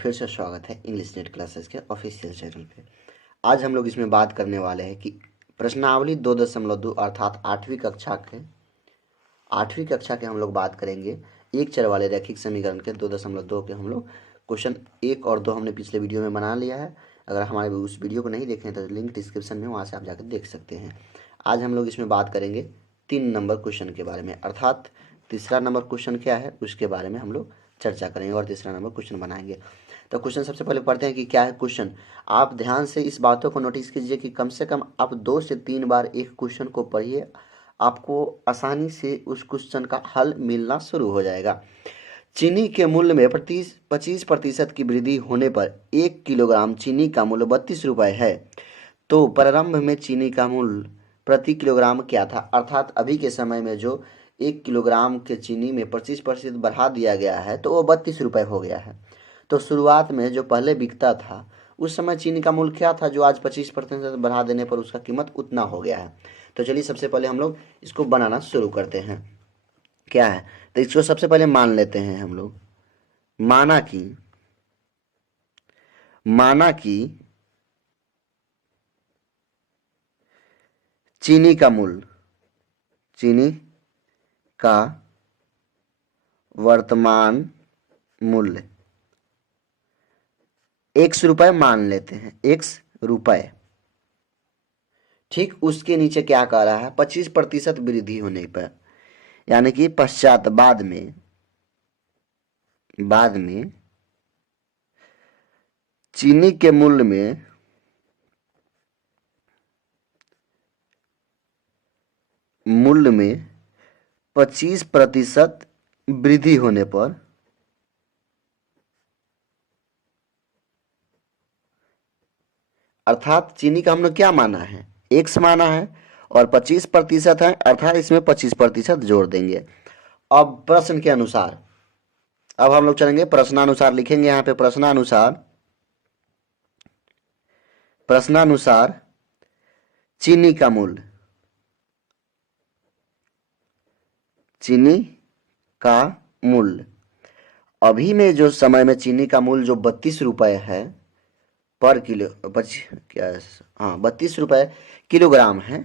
फिर से स्वागत है इंग्लिश नेट क्लासेस के ऑफिशियल चैनल पे। आज हम लोग इसमें बात करने वाले हैं कि प्रश्नावली 2.2 अर्थात आठवीं कक्षा के हम लोग बात करेंगे। एक चर वाले रैखिक समीकरण के 2.2 के हम लोग क्वेश्चन 1 और 2 हमने पिछले वीडियो में बना लिया है। अगर हमारे उस वीडियो को नहीं देखें तो लिंक डिस्क्रिप्शन में, वहाँ से आप जाकर देख सकते हैं। आज हम लोग इसमें बात करेंगे 3 नंबर क्वेश्चन के बारे में, अर्थात तीसरा नंबर क्वेश्चन क्या है उसके बारे में हम लोग चर्चा करेंगे और तीसरा नंबर क्वेश्चन बनाएंगे। तो क्वेश्चन सबसे पहले पढ़ते हैं कि क्या है क्वेश्चन। आप ध्यान से इस बातों को नोटिस कीजिए कि कम से कम आप 2 से 3 बार एक क्वेश्चन को पढ़िए, आपको आसानी से उस क्वेश्चन का हल मिलना शुरू हो जाएगा। चीनी के मूल्य में 25% की वृद्धि होने पर 1 किलोग्राम चीनी का मूल्य 32 रुपये है, तो प्रारंभ में चीनी का मूल्य प्रति किलोग्राम क्या था। अर्थात अभी के समय में जो 1 किलोग्राम के चीनी में 25% बढ़ा दिया गया है तो वो 32 रुपये हो गया है। तो शुरुआत में जो पहले बिकता था उस समय चीनी का मूल्य क्या था, जो आज 25% बढ़ा देने पर उसका कीमत उतना हो गया है। तो चलिए सबसे पहले हम लोग इसको बनाना शुरू करते हैं। क्या है, तो इसको सबसे पहले मान लेते हैं हम लोग। माना कि चीनी का वर्तमान मूल्य 100 रुपये मान लेते हैं, 100 रुपये। ठीक उसके नीचे क्या कह रहा है, 25% वृद्धि होने पर, यानी कि पश्चात बाद में चीनी के मूल्य में 25% वृद्धि होने पर अर्थात चीनी का हमने क्या माना है, एक्स माना है और 25% है, अर्थात इसमें 25% जोड़ देंगे। अब प्रश्न के अनुसार अब हम लोग चलेंगे, प्रश्नानुसार लिखेंगे यहाँ पे। प्रश्नानुसार चीनी का मूल्य अभी में जो समय में चीनी का मूल्य जो 32 रुपये है पर किलो, हाँ 32 रुपये किलोग्राम है।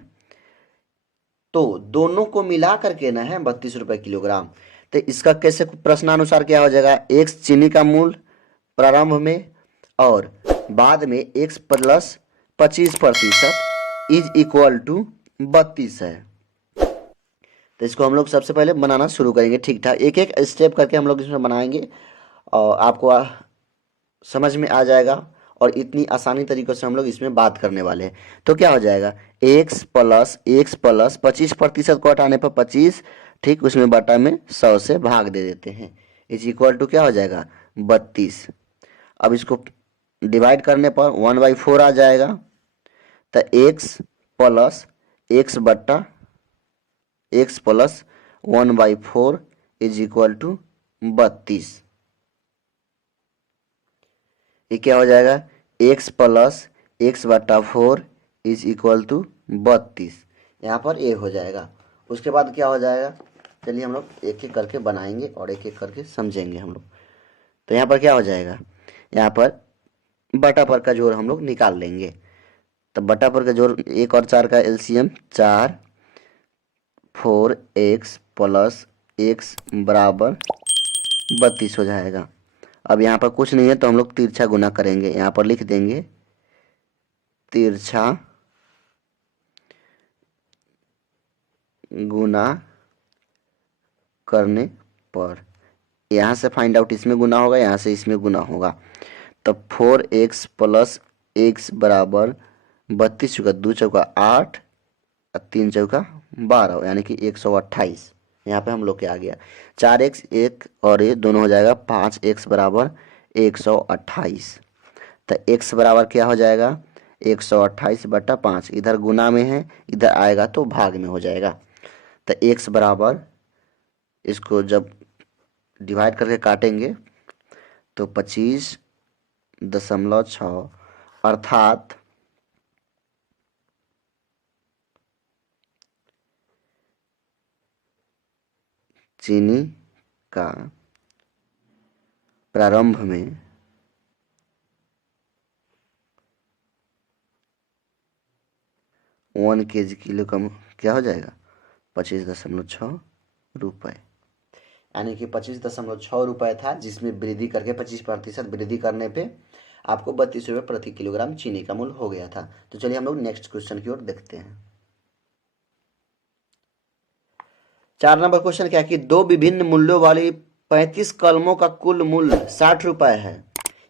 तो दोनों को मिला करके ना है 32 रुपये किलोग्राम। तो इसका कैसे प्रश्नानुसार क्या हो जाएगा, एक्स चीनी का मूल्य प्रारंभ में और बाद में x plus 25% is equal to 32 है। तो इसको हम लोग सबसे पहले बनाना शुरू करेंगे ठीक ठाक, एक एक स्टेप करके हम लोग इसमें बनाएंगे और आपको समझ में आ जाएगा और इतनी आसानी तरीक़ों से हम लोग इसमें बात करने वाले हैं। तो क्या हो जाएगा, एक्स प्लस 25% को हटाने पर 25, ठीक उसमें बटा में 100 से भाग दे देते हैं, इज इक्वल टू क्या हो जाएगा 32। अब इसको डिवाइड करने पर 1/4 आ जाएगा। तो x plus x plus 1/4 is equal to 32। ये क्या हो जाएगा, x plus x/4 is equal to 32। यहाँ पर ए हो जाएगा। उसके बाद क्या हो जाएगा, चलिए हम लोग एक एक करके बनाएंगे और एक एक करके समझेंगे हम लोग। तो यहाँ पर क्या हो जाएगा, यहाँ पर बटा पर का जोड़ हम लोग निकाल लेंगे। तो बटा पर का जोड़ 1 और 4 का एलसीएम 4, 4x प्लस x बराबर 32 हो जाएगा। अब यहाँ पर कुछ नहीं है तो हम लोग तिरछा गुना करेंगे, यहाँ पर लिख देंगे तिरछा गुना करने पर, यहाँ से फाइंड आउट इसमें गुना होगा, यहाँ से इसमें गुना होगा। तो 4x प्लस x बराबर 32 चौका 2 चौका 8 और 3 चौका 12, यानी कि 128। यहाँ पे हम लोग के आ गया 4x, एक और ये दोनों हो जाएगा 5x बराबर 128। तो x बराबर क्या हो जाएगा 128/5, इधर गुना में है इधर आएगा तो भाग में हो जाएगा। तो x बराबर, इसको जब डिवाइड करके काटेंगे तो 25.6 अर्थात चीनी का प्रारंभ में 1 kg किलो कम क्या हो जाएगा 25.6 रुपये, यानी कि 25.6 रुपये था, जिसमें वृद्धि करके 25% वृद्धि करने पे आपको 32 रुपये प्रति किलोग्राम चीनी का मूल्य हो गया था। तो चलिए हम लोग नेक्स्ट क्वेश्चन की ओर देखते हैं। 4 नंबर क्वेश्चन क्या है कि दो विभिन्न मूल्यों वाली 35 कलमों का कुल मूल्य 60 रुपये है।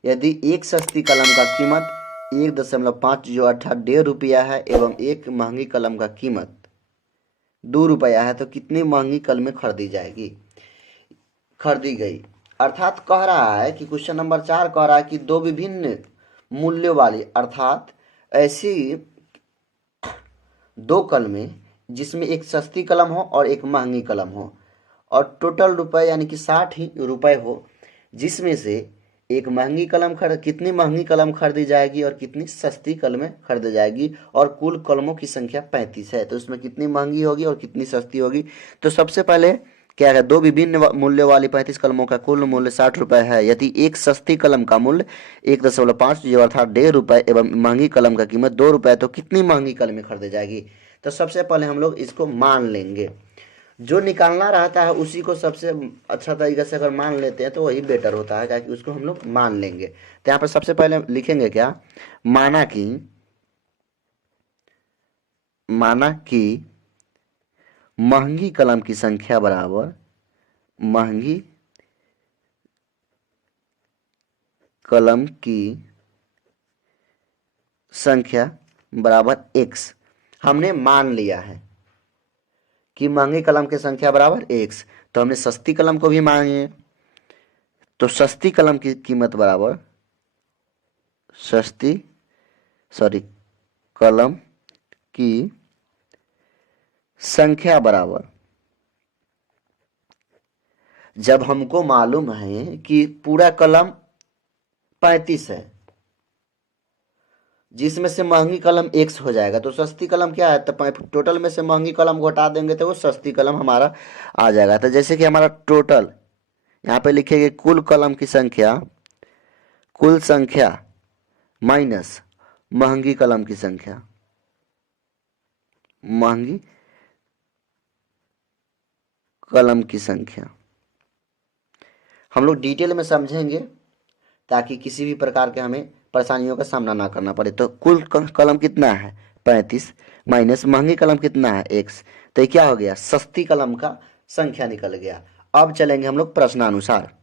यदि एक सस्ती कलम का कीमत 1.5 जो अर्थात 1.5 रुपया है एवं एक महंगी कलम का कीमत 2 रुपया है, तो कितनी महंगी कलमें खरीदी गई। अर्थात कह रहा है कि क्वेश्चन नंबर 4 कह रहा है कि दो विभिन्न मूल्यों वाली, अर्थात ऐसी दो कलमें जिसमें एक सस्ती कलम हो और एक महंगी कलम हो, और टोटल रुपए यानी कि 60 ही रुपए हो, जिसमें से एक महंगी कलम कितनी महंगी कलम खरीदी जाएगी और कितनी सस्ती कलमें खरीदी जाएगी, और कुल कलमों की संख्या 35 है, तो इसमें कितनी महंगी होगी और कितनी सस्ती होगी। तो सबसे पहले क्या है, दो विभिन्न मूल्य वाली 35 कलमों का कुल मूल्य 60 रुपये है। यदि एक सस्ती कलम का मूल्य 1.5 जो अर्थात 1.5 रुपये एवं महंगी कलम का कीमत 2 रुपये, तो कितनी महंगी कलमें खरीदी जाएगी। तो सबसे पहले हम लोग इसको मान लेंगे, जो निकालना रहता है उसी को सबसे अच्छा तरीके से अगर मान लेते हैं तो वही बेटर होता है, क्योंकि उसको हम लोग मान लेंगे। तो यहाँ पर सबसे पहले लिखेंगे क्या, माना कि महंगी कलम की संख्या बराबर महंगी कलम की संख्या बराबर x। हमने मान लिया है कि महंगी कलम की संख्या बराबर x, तो हमने सस्ती कलम को भी माने, तो सस्ती कलम की कीमत बराबर कलम की संख्या बराबर, जब हमको मालूम है कि पूरा कलम 35 है जिसमें से महंगी कलम x हो जाएगा, तो सस्ती कलम क्या है, तो टोटल में से महंगी कलम को हटा देंगे तो वो सस्ती कलम हमारा आ जाएगा। तो जैसे कि हमारा टोटल यहाँ पे लिखेंगे कुल संख्या माइनस महंगी कलम की संख्या, महंगी कलम की संख्या। हम लोग डिटेल में समझेंगे ताकि किसी भी प्रकार के हमें परेशानियों का सामना ना करना पड़े। तो कुल कलम कितना है 35 माइनस महंगी कलम कितना है x, तो ये क्या हो गया, सस्ती कलम का संख्या निकल गया। अब चलेंगे हम लोग प्रश्नानुसार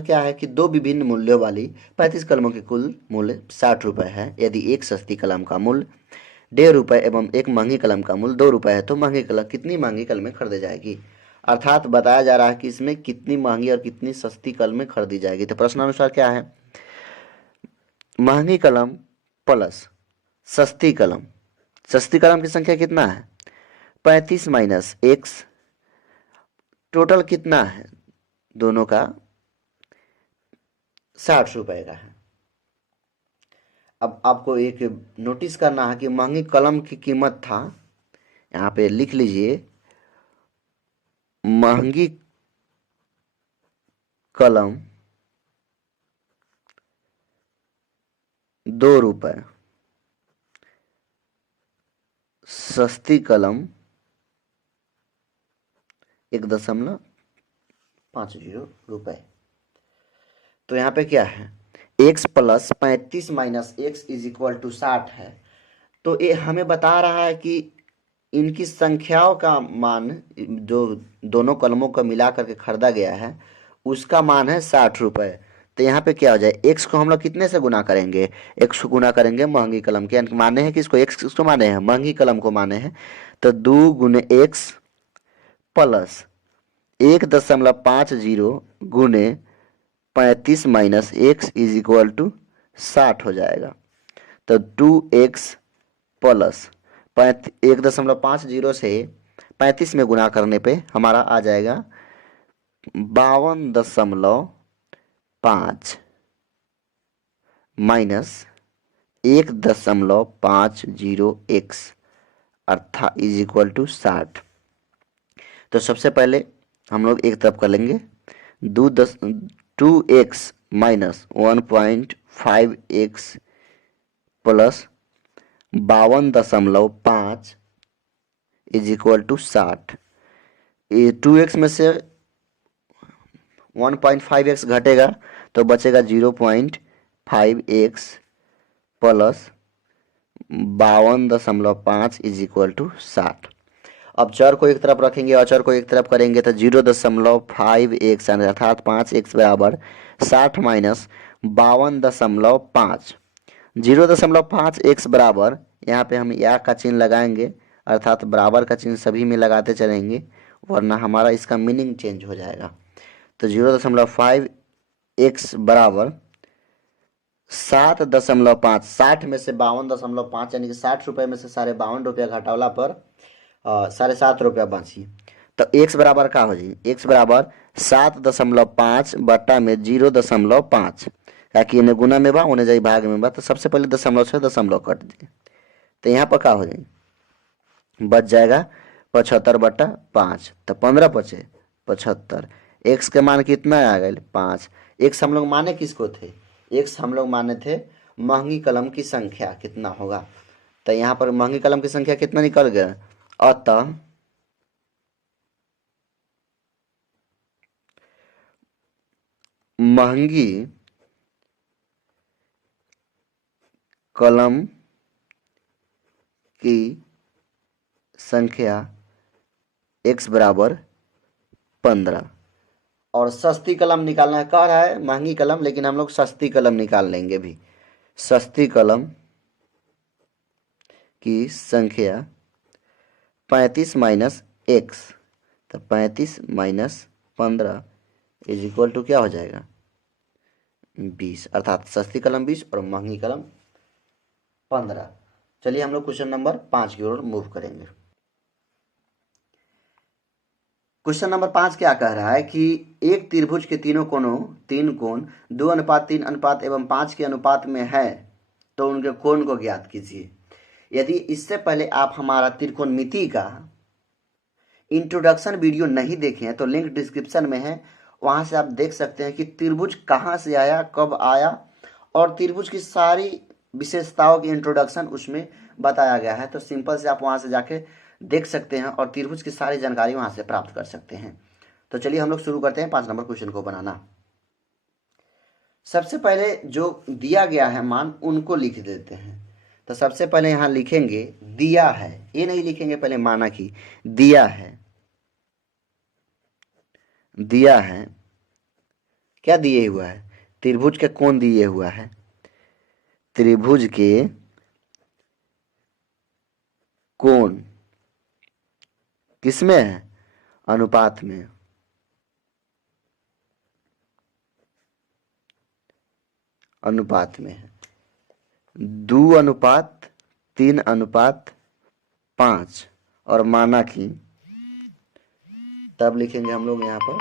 क्या है कि दो विभिन्न मूल्यों वाली 35 कलमों के कुल मूल्य 60 रुपये है। यदि एक सस्ती कलम का मूल्य 1.5 रुपये एवं एक महंगी कलम का मूल्य 2 रुपये है, तो कितनी महंगी कलमें खरीदी जाएगी। अर्थात बताया जा रहा है कि इसमें कितनी महंगी और कितनी सस्ती कलमें खरीदी जाएगी। तो प्रश्नानुसार क्या है, महंगी कलम प्लस सस्ती कलम की संख्या कितना है 35 माइनस x, टोटल कितना है दोनों का 60 रुपये का है। अब आपको एक नोटिस करना है कि महंगी कलम की कीमत था, यहाँ पे लिख लीजिए, महंगी कलम 2 रुपये, सस्ती कलम 1.50 रुपये। तो यहाँ पे क्या है, x plus 35 minus x is equal to 60 है। तो ये हमें बता रहा है कि इनकी संख्याओं का मान, जो दोनों कलमों का मिला करके खरीदा गया है, उसका मान है 60 रुपये। तो यहाँ पे क्या हो जाए, x को हम लोग कितने से गुना करेंगे, x को गुना करेंगे महंगी कलम के, माने हैं कि इसको x किसको माने हैं, महंगी कलम को माने हैं। तो 2 गुने x प्लस 1.50 गुने 35 minus x is equal to 60 हो जाएगा। तो 2x प्लस 1.50 से 35 में गुना करने पे हमारा आ जाएगा 52.5 माइनस 1.50x अर्थात इज इक्वल टू 60। तो सबसे पहले हम लोग एक तरफ कर लेंगे, 2x minus 1.5x plus 52.5 is equal to 60। ये 2x में से 1.5x घटेगा तो बचेगा 0.5x plus 52.5 is equal to 60। अब चर को एक तरफ रखेंगे अचर को एक तरफ करेंगे तो 0.5x अर्थात 5x बराबर 60 माइनस 52.5। 0.5x बराबर यहाँ पे हम या का चिन्ह लगाएंगे अर्थात बराबर का चिन्ह सभी में लगाते चलेंगे वरना हमारा इसका मीनिंग चेंज हो जाएगा। तो 0.5x बराबर 7.5 60 में से 52.5 यानी कि 60 रुपये में से 52.5 घटावला पर 7.5 रुपया बची। तो x बराबर का हो जी x बराबर 7.5 बट्टा में 0.5 ताकि इन्हें गुना में बा उन्हें जाई भाग में बा तो सबसे पहले दशमलव से दशमलव कट जाए तो यहाँ पर का हो जाए बच जाएगा 75/5 तो 15 बचे 75। x के मान कितना आ गए 5। x हम लोग माने किसको थे x हम लोग माने थे महंगी कलम की संख्या कितना होगा तो यहाँ पर महंगी कलम की संख्या कितना निकल गया अतः महंगी कलम की संख्या x बराबर 15 और सस्ती कलम निकालना है कह रहा है महंगी कलम लेकिन हम लोग सस्ती कलम निकाल लेंगे भी। सस्ती कलम की संख्या 35 माइनस x तो 35 माइनस 15 इज इक्वल टू क्या हो जाएगा 20 अर्थात सस्ती कलम 20 और महंगी कलम 15। चलिए हम लोग क्वेश्चन नंबर 5 की ओर मूव करेंगे। क्वेश्चन नंबर 5 क्या कह रहा है कि एक त्रिभुज के तीन कोण 2:3 एवं 5 के अनुपात में है तो उनके कोण को ज्ञात कीजिए। यदि इससे पहले आप हमारा त्रिकोणमिति का इंट्रोडक्शन वीडियो नहीं देखे हैं तो लिंक डिस्क्रिप्शन में है वहां से आप देख सकते हैं कि त्रिभुज कहाँ से आया कब आया और त्रिभुज की सारी विशेषताओं की इंट्रोडक्शन उसमें बताया गया है। तो सिंपल से आप वहां से जाके देख सकते हैं और त्रिभुज की सारी जानकारी वहां से प्राप्त कर सकते हैं। तो चलिए हम लोग शुरू करते हैं 5 नंबर क्वेश्चन को बनाना। सबसे पहले जो दिया गया है मान उनको लिख देते हैं। तो सबसे पहले यहाँ लिखेंगे दिया है ये नहीं लिखेंगे पहले माना कि दिया है क्या दिए हुआ है त्रिभुज के कोण दिए हुआ है त्रिभुज के कोण किसमें है अनुपात में है 2:3:5 और माना कि तब लिखेंगे हम लोग यहाँ पर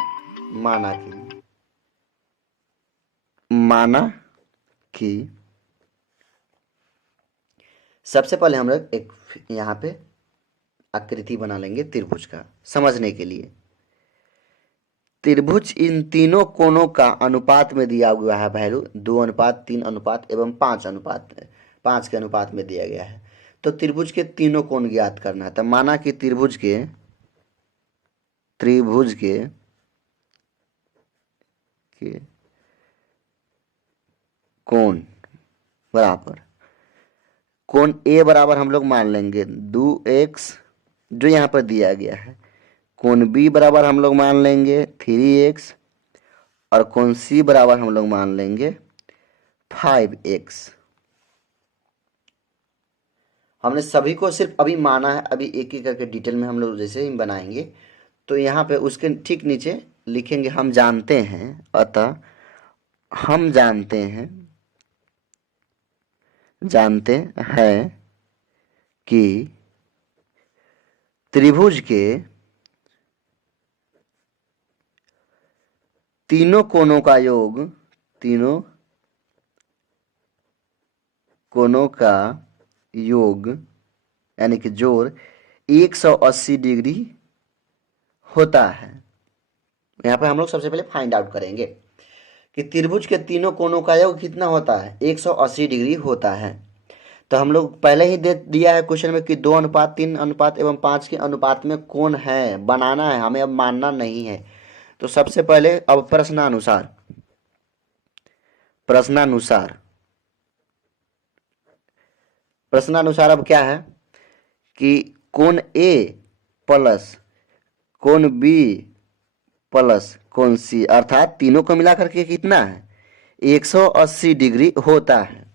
माना कि सबसे पहले हम लोग एक यहाँ पे आकृति बना लेंगे त्रिभुज का समझने के लिए। त्रिभुज इन तीनों कोणों का अनुपात में दिया हुआ है वैल्यू 2:3 एवं 5 के अनुपात में दिया गया है। तो त्रिभुज के तीनों कोण ज्ञात करना है। तो माना कि त्रिभुज के कोण बराबर कोण ए बराबर हम लोग मान लेंगे 2x जो यहाँ पर दिया गया है। कोण बी बराबर हम लोग मान लेंगे 3x और कोण सी बराबर हम लोग मान लेंगे 5x। हमने सभी को सिर्फ अभी माना है अभी एक एक करके डिटेल में हम लोग जैसे ही बनाएंगे तो यहाँ पे उसके ठीक नीचे लिखेंगे हम जानते हैं अतः हम जानते हैं कि त्रिभुज के तीनों कोणों का योग यानी कि जोड़ 180 डिग्री होता है। यहाँ पर हम लोग सबसे पहले फाइंड आउट करेंगे कि त्रिभुज के तीनों कोणों का योग कितना होता है, 180 डिग्री होता है। तो हम लोग पहले ही दे दिया है क्वेश्चन में कि 2:3, 3 एवं 5 के अनुपात में कोण है, बनाना है हमें, अब मानना नहीं है। तो सबसे पहले अब प्रश्नानुसार अब क्या है कि कोण ए प्लस कोण बी प्लस कोण सी अर्थात तीनों को मिलाकर के कितना है, 180 डिग्री होता है।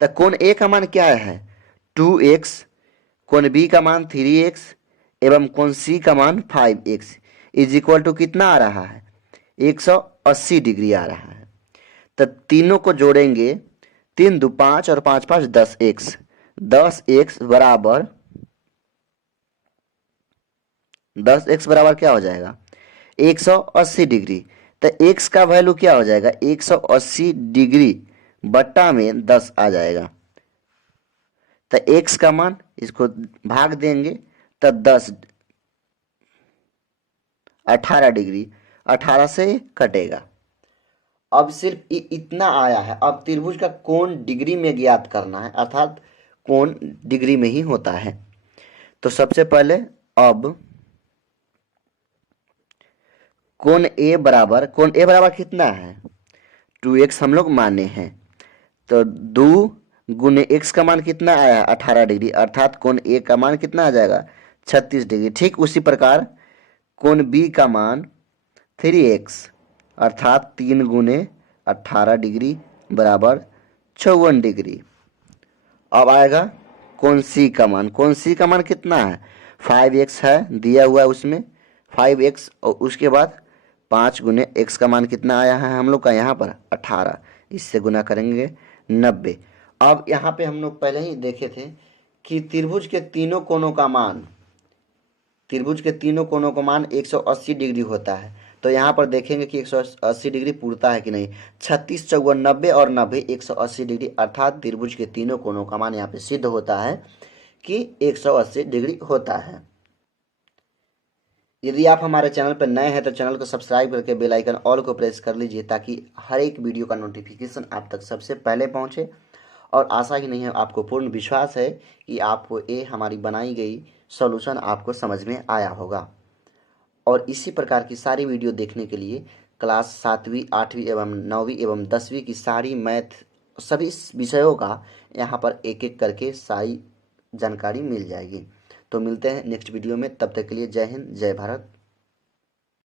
तो कोण ए का मान क्या है, 2x, कोण बी का मान 3x एवं कोण सी का मान 5x इज इक्वल टू कितना आ रहा है, 180 डिग्री आ रहा है। तो तीनों को जोड़ेंगे, 3 2 5 और 5 5 10x, 10x बराबर 10x बराबर क्या हो जाएगा, 180 डिग्री। तो x का वैल्यू क्या हो जाएगा, 180 डिग्री बट्टा में 10 आ जाएगा। तो x का मान इसको भाग देंगे तो 10, 18 डिग्री, 18 से कटेगा। अब सिर्फ इतना आया है। अब त्रिभुज का कोण डिग्री में ज्ञात करना है, अर्थात कोण डिग्री में ही होता है। तो सबसे पहले अब कोण ए बराबर कितना है, 2x हम लोग माने हैं। तो 2 गुने x का मान कितना आया, 18 डिग्री, अर्थात कोण ए का मान कितना आ जाएगा, 36 डिग्री। ठीक उसी प्रकार कोण बी का मान 3x अर्थात 3 गुने 18 डिग्री बराबर 54 डिग्री। अब आएगा कोण सी का मान, कितना है, 5x है दिया हुआ है उसमें, 5x और उसके बाद 5 गुने x का मान कितना आया है हम लोग का यहाँ पर 18, इससे गुना करेंगे 90। अब यहाँ पे हम लोग पहले ही देखे थे कि त्रिभुज के तीनों कोणों का मान 180 डिग्री होता है। तो यहाँ पर देखेंगे कि 180 डिग्री पूरता है कि नहीं। 36 54 90 और 90 180 डिग्री, अर्थात त्रिभुज के तीनों कोणों का मान यहाँ पे सिद्ध होता है कि 180 डिग्री होता है। यदि आप हमारे चैनल पर नए हैं तो चैनल को सब्सक्राइब करके बेल आइकन ऑल को प्रेस कर लीजिए ताकि हर एक वीडियो का नोटिफिकेशन आप तक सबसे पहले पहुंचे। और आशा ही नहीं है, आपको पूर्ण विश्वास है कि आपको ये हमारी बनाई गई सॉल्यूशन आपको समझ में आया होगा। और इसी प्रकार की सारी वीडियो देखने के लिए क्लास 7वीं 8वीं एवं 9वीं एवं 10वीं की सारी मैथ सभी विषयों का यहाँ पर एक एक करके सारी जानकारी मिल जाएगी। तो मिलते हैं नेक्स्ट वीडियो में, तब तक के लिए जय हिंद जय भारत।